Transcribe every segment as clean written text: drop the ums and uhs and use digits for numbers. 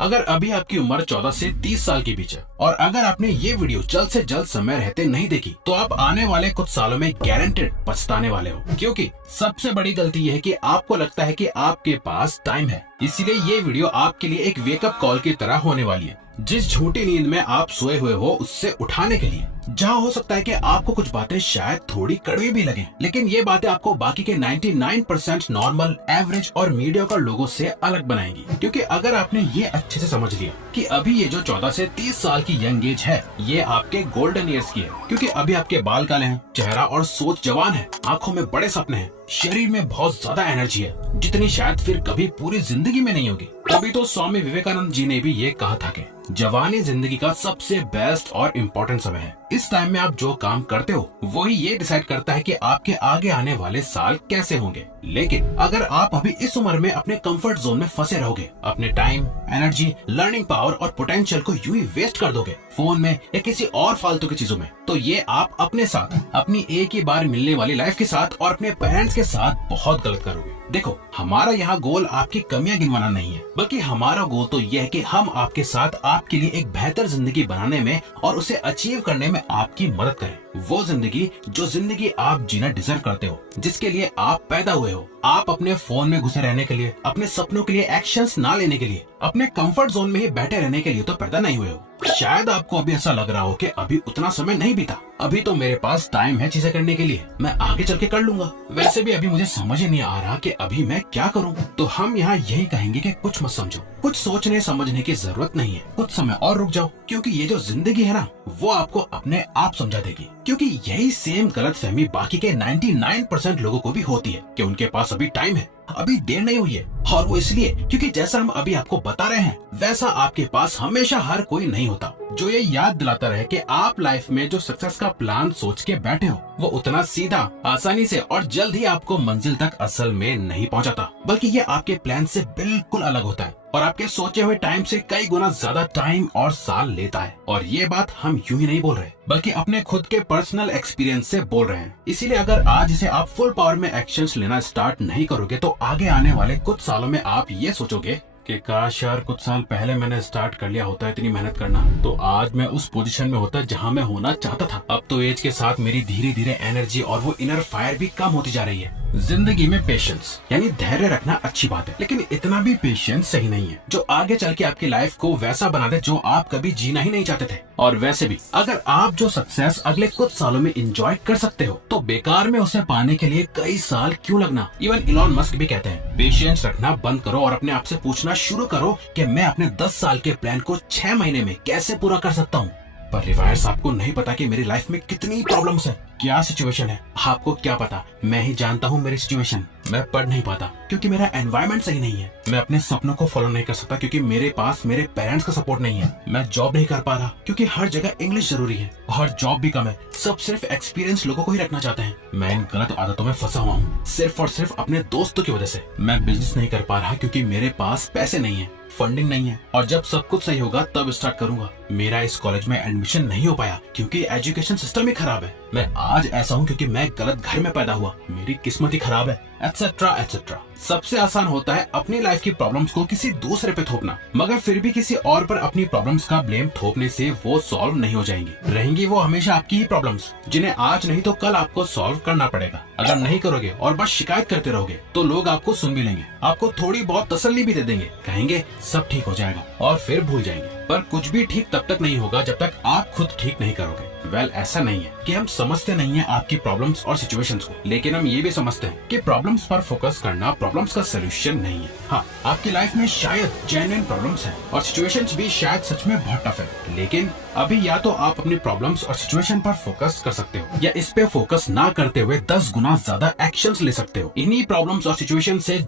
अगर अभी आपकी उम्र 14 से 30 साल के बीच है और अगर आपने ये वीडियो जल्द से जल्द समय रहते नहीं देखी तो आप आने वाले कुछ सालों में गारंटेड पछताने वाले हो, क्योंकि सबसे बड़ी गलती ये है कि आपको लगता है कि आपके पास टाइम है। इसीलिए ये वीडियो आपके लिए एक वेकअप कॉल की तरह होने वाली है, जिस झूठी नींद में आप सोए हुए हो उससे उठाने के लिए। जहाँ हो सकता है कि आपको कुछ बातें शायद थोड़ी कड़वी भी लगे, लेकिन ये बातें आपको बाकी के 99% नॉर्मल, एवरेज और मीडियोकर लोगों से अलग बनाएंगी। क्योंकि अगर आपने ये अच्छे से समझ लिया कि अभी ये जो 14 से 30 साल की यंग एज है, ये आपके गोल्डन ईयर्स की है, क्योंकि अभी आपके बाल काले हैं, चेहरा और सोच जवान है, आंखों में बड़े सपने हैं, शरीर में बहुत ज्यादा एनर्जी है, जितनी शायद फिर कभी पूरी जिंदगी में नहीं होगी। तभी तो स्वामी विवेकानंद जी ने भी ये कहा था कि जवानी जिंदगी का सबसे बेस्ट और इम्पोर्टेंट समय है। इस टाइम में आप जो काम करते हो वही ये डिसाइड करता है कि आपके आगे आने वाले साल कैसे होंगे। लेकिन अगर आप अभी इस उम्र में अपने कंफर्ट जोन में फंसे रहोगे, अपने टाइम, एनर्जी, लर्निंग पावर और पोटेंशियल को यूं ही वेस्ट कर दोगे फोन में या किसी और फालतू की चीजों में, तो ये आप अपने साथ, अपनी एक ही बार मिलने वाली लाइफ के साथ और अपने पेरेंट्स के साथ बहुत गलत करोगे। देखो, हमारा यहाँ गोल आपकी कमियां गिनवाना नहीं है, बल्कि हमारा गोल तो यह है कि हम आपके साथ आपके लिए एक बेहतर जिंदगी बनाने में और उसे अचीव करने में आपकी मदद करें। वो जिंदगी जो जिंदगी आप जीना डिजर्व करते हो, जिसके लिए आप पैदा हुए हो। आप अपने फोन में घुसे रहने के लिए, अपने सपनों के लिए एक्शंस ना लेने के लिए, अपने कंफर्ट जोन में ही बैठे रहने के लिए तो पैदा नहीं हुए हो। शायद आपको अभी ऐसा लग रहा हो कि अभी उतना समय नहीं बीता, अभी तो मेरे पास टाइम है चीजें करने के लिए, मैं आगे चल के कर लूंगा। वैसे भी अभी मुझे समझ ही नहीं आ रहा कि अभी मैं क्या करूं। तो हम यहाँ यही कहेंगे कि कुछ मत समझो, कुछ सोचने समझने की जरूरत नहीं है, कुछ समय और रुक जाओ, क्योंकि ये जो जिंदगी है ना, वो आपको अपने आप समझा देगी। क्योंकि यही सेम गलतफहमी बाकी के 99% लोगों को भी होती है कि उनके पास अभी टाइम है, अभी देर नहीं हुई है। और वो इसलिए क्योंकि जैसा हम अभी आपको बता रहे हैं, वैसा आपके पास हमेशा हर कोई नहीं होता जो ये याद दिलाता रहे कि आप लाइफ में जो सक्सेस का प्लान सोच के बैठे हो, वो उतना सीधा, आसानी से और जल्द ही आपको मंजिल तक असल में नहीं पहुंचाता, बल्कि ये आपके प्लान से बिल्कुल अलग होता है और आपके सोचे हुए टाइम से कई गुना ज्यादा टाइम और साल लेता है। और ये बात हम यूं ही नहीं बोल रहे, बल्कि अपने खुद के पर्सनल एक्सपीरियंस से बोल रहे हैं। इसीलिए अगर आज इसे आप फुल पावर में एक्शंस लेना स्टार्ट नहीं करोगे, तो आगे आने वाले कुछ सालों में आप ये सोचोगे कि काश यार कुछ साल पहले मैंने स्टार्ट कर लिया होता इतनी मेहनत करना, तो आज मैं उस पोजीशन में होता जहां मैं होना चाहता था। अब तो एज के साथ मेरी धीरे धीरे एनर्जी और वो इनर फायर भी कम होती जा रही है। जिंदगी में पेशेंस यानी धैर्य रखना अच्छी बात है, लेकिन इतना भी पेशेंस सही नहीं है जो आगे चल के आपकी लाइफ को वैसा बना दे जो आप कभी जीना ही नहीं चाहते थे। और वैसे भी अगर आप जो सक्सेस अगले कुछ सालों में एंजॉय कर सकते हो, तो बेकार में उसे पाने के लिए कई साल क्यों लगना। इवन इलॉन मस्क भी कहते हैं, पेशेंस रखना बंद करो और अपने आप से पूछना शुरू करो कि मैं अपने 10 साल के प्लान को 6 महीने में कैसे पूरा कर सकता हूँ। पर रिवायर्स, आपको नहीं पता कि मेरी लाइफ में कितनी प्रॉब्लम्स है, क्या सिचुएशन है। आपको क्या पता, मैं ही जानता हूँ मेरी सिचुएशन। मैं पढ़ नहीं पाता क्योंकि मेरा एनवायरनमेंट सही नहीं है, मैं अपने सपनों को फॉलो नहीं कर सकता क्योंकि मेरे पास मेरे पेरेंट्स का सपोर्ट नहीं है, मैं जॉब नहीं कर पा रहा क्योंकि हर जगह इंग्लिश जरूरी है और जॉब भी कम है, सब सिर्फ एक्सपीरियंस लोगों को ही रखना चाहते हैं। मैं इन गलत आदतों में फंसा हुआ हूँ सिर्फ और सिर्फ अपने दोस्तों की वजह से। मैं बिजनेस नहीं कर पा रहा क्योंकि मेरे पास पैसे नहीं है, फंडिंग नहीं है, और जब सब कुछ सही होगा तब स्टार्ट करूंगा। मेरा इस कॉलेज में एडमिशन नहीं हो पाया क्योंकि एजुकेशन सिस्टम ही खराब है। मैं आज ऐसा हूँ क्योंकि मैं गलत घर में पैदा हुआ, मेरी किस्मत ही खराब है, एटसेट्रा एटसेट्रा। सबसे आसान होता है अपनी लाइफ की प्रॉब्लम्स को किसी दूसरे पे थोपना, मगर फिर भी किसी और पर अपनी प्रॉब्लम्स का ब्लेम थोपने से वो सॉल्व नहीं हो जाएंगी। रहेंगी वो हमेशा आपकी ही प्रॉब्लम्स, जिन्हें आज नहीं तो कल आपको सॉल्व करना पड़ेगा। अगर नहीं करोगे और बस शिकायत करते रहोगे, तो लोग आपको सुन भी लेंगे, आपको थोड़ी बहुत तसल्ली भी दे देंगे, कहेंगे सब ठीक हो जाएगा और फिर भूल जाएंगे। पर कुछ भी ठीक तब तक नहीं होगा जब तक आप खुद ठीक नहीं करोगे। ऐसा नहीं है कि हम समझते नहीं है आपकी प्रॉब्लम्स और सिचुएशंस को, लेकिन हम ये भी समझते हैं कि प्रॉब्लम्स पर फोकस करना प्रॉब्लम्स का सोल्यूशन नहीं है। हाँ, आपकी लाइफ में शायद जेन्युइन प्रॉब्लम्स हैं और सिचुएशंस भी शायद सच में बहुत टफ है, लेकिन अभी या तो आप अपनी प्रॉब्लम्स और सिचुएशन पर फोकस कर सकते हो, या इस पे फोकस ना करते हुए 10 गुना ज्यादा एक्शंस ले सकते हो इन्हीं प्रॉब्लम्स और सिचुएशन से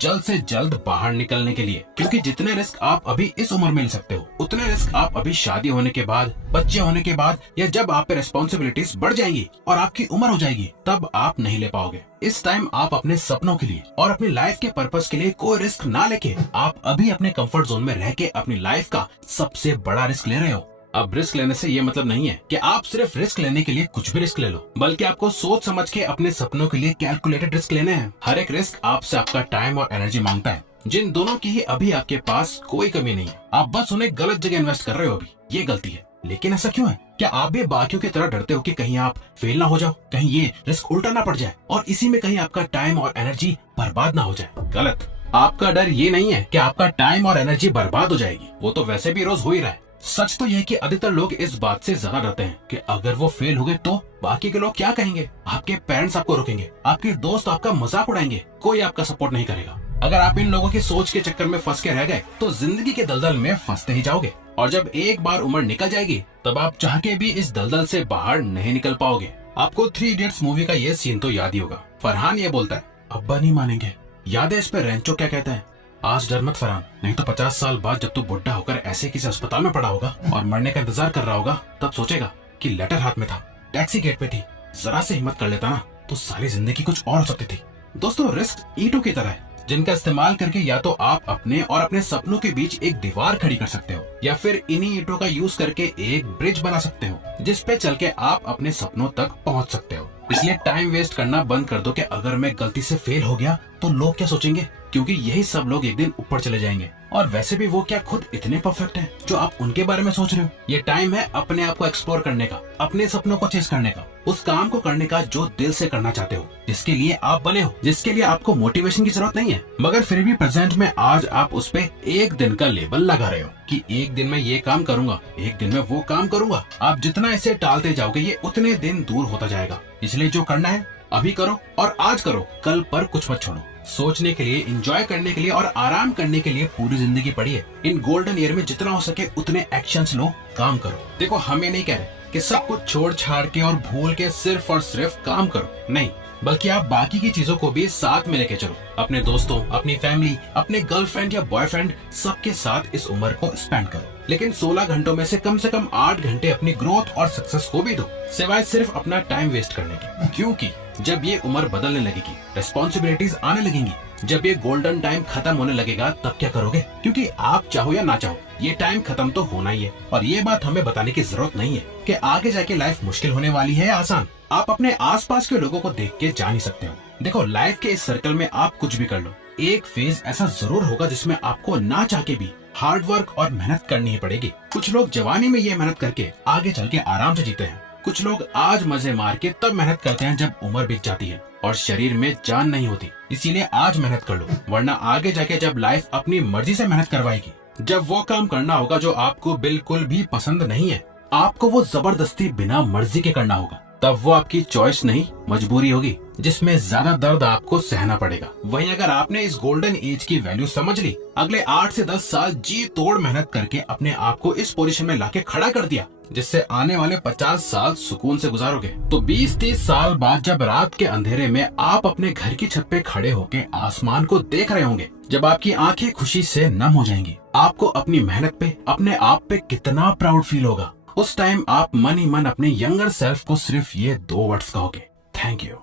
जल्द बाहर निकलने के लिए। क्योंकि जितने रिस्क आप अभी इस उम्र में ले सकते हो, उतने रिस्क आप अभी शादी होने के बाद, बच्चे होने के बाद, या जब आप पे रिस्पॉन्सिबिलिटीज बढ़ जाएंगी और आपकी उम्र हो जाएगी, तब आप नहीं ले पाओगे। इस टाइम आप अपने सपनों के लिए और अपनी लाइफ के पर्पस के लिए कोई रिस्क ना लेके आप अभी अपने कंफर्ट जोन में रह के अपनी लाइफ का सबसे बड़ा रिस्क ले रहे हो। अब रिस्क लेने से ये मतलब नहीं है कि आप सिर्फ रिस्क लेने के लिए कुछ भी रिस्क ले लो, बल्कि आपको सोच समझ के अपने सपनों के लिए कैलकुलेटेड रिस्क लेने हैं। हर एक रिस्क आपसे आपका टाइम और एनर्जी मांगता है, जिन दोनों की ही अभी आपके पास कोई कमी नहीं है। आप बस उन्हें गलत जगह इन्वेस्ट कर रहे हो अभी, ये गलती है। लेकिन ऐसा क्यों है? क्या आप भी बाकियों की तरह डरते हो कि कहीं आप फेल ना हो जाओ, कहीं ये रिस्क उल्टा ना पड़ जाए और इसी में कहीं आपका टाइम और एनर्जी बर्बाद ना हो जाए? गलत। आपका डर ये नहीं है कि आपका टाइम और एनर्जी बर्बाद हो जाएगी, वो तो वैसे भी रोज हो ही रहा है। सच तो यह है कि अधिकतर लोग इस बात से ज्यादा डरते हैं कि अगर वो फेल हो गए तो बाकी के लोग क्या कहेंगे। आपके पेरेंट्स आपको रोकेंगे, आपके दोस्त आपका मजाक उड़ाएंगे, कोई आपका सपोर्ट नहीं करेगा। अगर आप इन लोगों की सोच के चक्कर में फंस के रह गए तो जिंदगी के दलदल में फंसते ही जाओगे और जब एक बार उम्र निकल जाएगी तब आप चाह के भी इस दलदल से बाहर नहीं निकल पाओगे। आपको 3 इडियट्स मूवी का ये सीन तो याद ही होगा। फरहान ये बोलता है, अब्बा नहीं मानेंगे। याद है इस पे रेंचो क्या कहता है? आज डर मत फरहान, नहीं तो 50 साल बाद जब तू बुढ़ा होकर ऐसे किसी अस्पताल में पड़ा होगा और मरने का इंतजार कर रहा होगा, तब सोचेगा कि लेटर हाथ में था, टैक्सी गेट पे थी, जरा से हिम्मत कर लेता ना तो सारी जिंदगी कुछ और हो सकती थी। दोस्तों, रिस्क ईंटों की तरह है जिनका इस्तेमाल करके या तो आप अपने और अपने सपनों के बीच एक दीवार खड़ी कर सकते हो या फिर इन्हीं ईंटों का यूज करके एक ब्रिज बना सकते हो जिस पे चल के आप अपने सपनों तक पहुंच सकते हो। इसलिए टाइम वेस्ट करना बंद कर दो कि अगर मैं गलती से फेल हो गया तो लोग क्या सोचेंगे, क्योंकि यही सब लोग एक दिन ऊपर चले जाएंगे और वैसे भी वो क्या खुद इतने परफेक्ट हैं जो आप उनके बारे में सोच रहे हो। ये टाइम है अपने आप को एक्सप्लोर करने का, अपने सपनों को चेस करने का, उस काम को करने का जो दिल से करना चाहते हो, जिसके लिए आप बने हो, जिसके लिए आपको मोटिवेशन की जरूरत नहीं है। मगर फिर भी प्रेजेंट में आज आप उस पे एक दिन का लेबल लगा रहे हो कि एक दिन में ये काम करूंगा, एक दिन में वो काम करूंगा। आप जितना इसे टालते जाओगे ये उतने दिन दूर होता जाएगा। इसलिए जो करना है अभी करो और आज करो, कल पर कुछ मत छोड़ो। सोचने के लिए, एंजॉय करने के लिए और आराम करने के लिए पूरी जिंदगी पड़ी है। इन गोल्डन ईयर में जितना हो सके उतने एक्शंस लो, काम करो। देखो, हम ये नहीं कह रहे कि सब कुछ छोड़ छाड़ के और भूल के सिर्फ और सिर्फ काम करो, नहीं, बल्कि आप बाकी की चीजों को भी साथ में लेके चलो। अपने दोस्तों, अपनी फैमिली, अपने गर्लफ्रेंड या बॉयफ्रेंड, सबके साथ इस उम्र को स्पेंड करो। लेकिन 16 घंटों में से कम 8 घंटे अपनी ग्रोथ और सक्सेस को भी दो, सिवाय सिर्फ अपना टाइम वेस्ट करने के। क्योंकि जब ये उम्र बदलने लगेगी, रिस्पॉन्सिबिलिटीज आने लगेंगी, जब ये गोल्डन टाइम खत्म होने लगेगा, तब क्या करोगे? क्योंकि आप चाहो या ना चाहो ये टाइम खत्म तो होना ही है। और ये बात हमें बताने की जरूरत नहीं है कि आगे जाके लाइफ मुश्किल होने वाली है या आसान। आप अपने आसपास के लोगों को देख के जान ही सकते हो। देखो, लाइफ के इस सर्कल में आप कुछ भी कर लो, एक फेज ऐसा जरूर होगा जिसमें आपको ना चाह के भी हार्ड वर्क और मेहनत करनी ही पड़ेगी। कुछ लोग जवानी में ये मेहनत करके आगे चल के आराम से जीते हैं, कुछ लोग आज मजे मार के तब मेहनत करते हैं जब उम्र बीत जाती है और शरीर में जान नहीं होती। इसीलिए आज मेहनत कर लो, वरना आगे जाके जब लाइफ अपनी मर्जी से मेहनत करवाएगी, जब वो काम करना होगा जो आपको बिल्कुल भी पसंद नहीं है, आपको वो जबरदस्ती बिना मर्जी के करना होगा, तब वो आपकी चॉइस नहीं मजबूरी होगी, जिसमें ज्यादा दर्द आपको सहना पड़ेगा। वहीं अगर आपने इस गोल्डन एज की वैल्यू समझ ली, अगले 8 से 10 साल जी तोड़ मेहनत करके अपने आप को इस पोजीशन में लाके खड़ा कर दिया जिससे आने वाले 50 साल सुकून से गुजारोगे, तो 20-30 साल बाद जब रात के अंधेरे में आप अपने घर की छत पे खड़े होके आसमान को देख रहे होंगे, जब आपकी आंखें खुशी से नम हो जाएंगी, आपको अपनी मेहनत पे, अपने आप पे कितना प्राउड फील होगा। उस टाइम आप मन ही मन अपने यंगर सेल्फ को सिर्फ ये 2 वर्ड्स कहोगे, थैंक यू।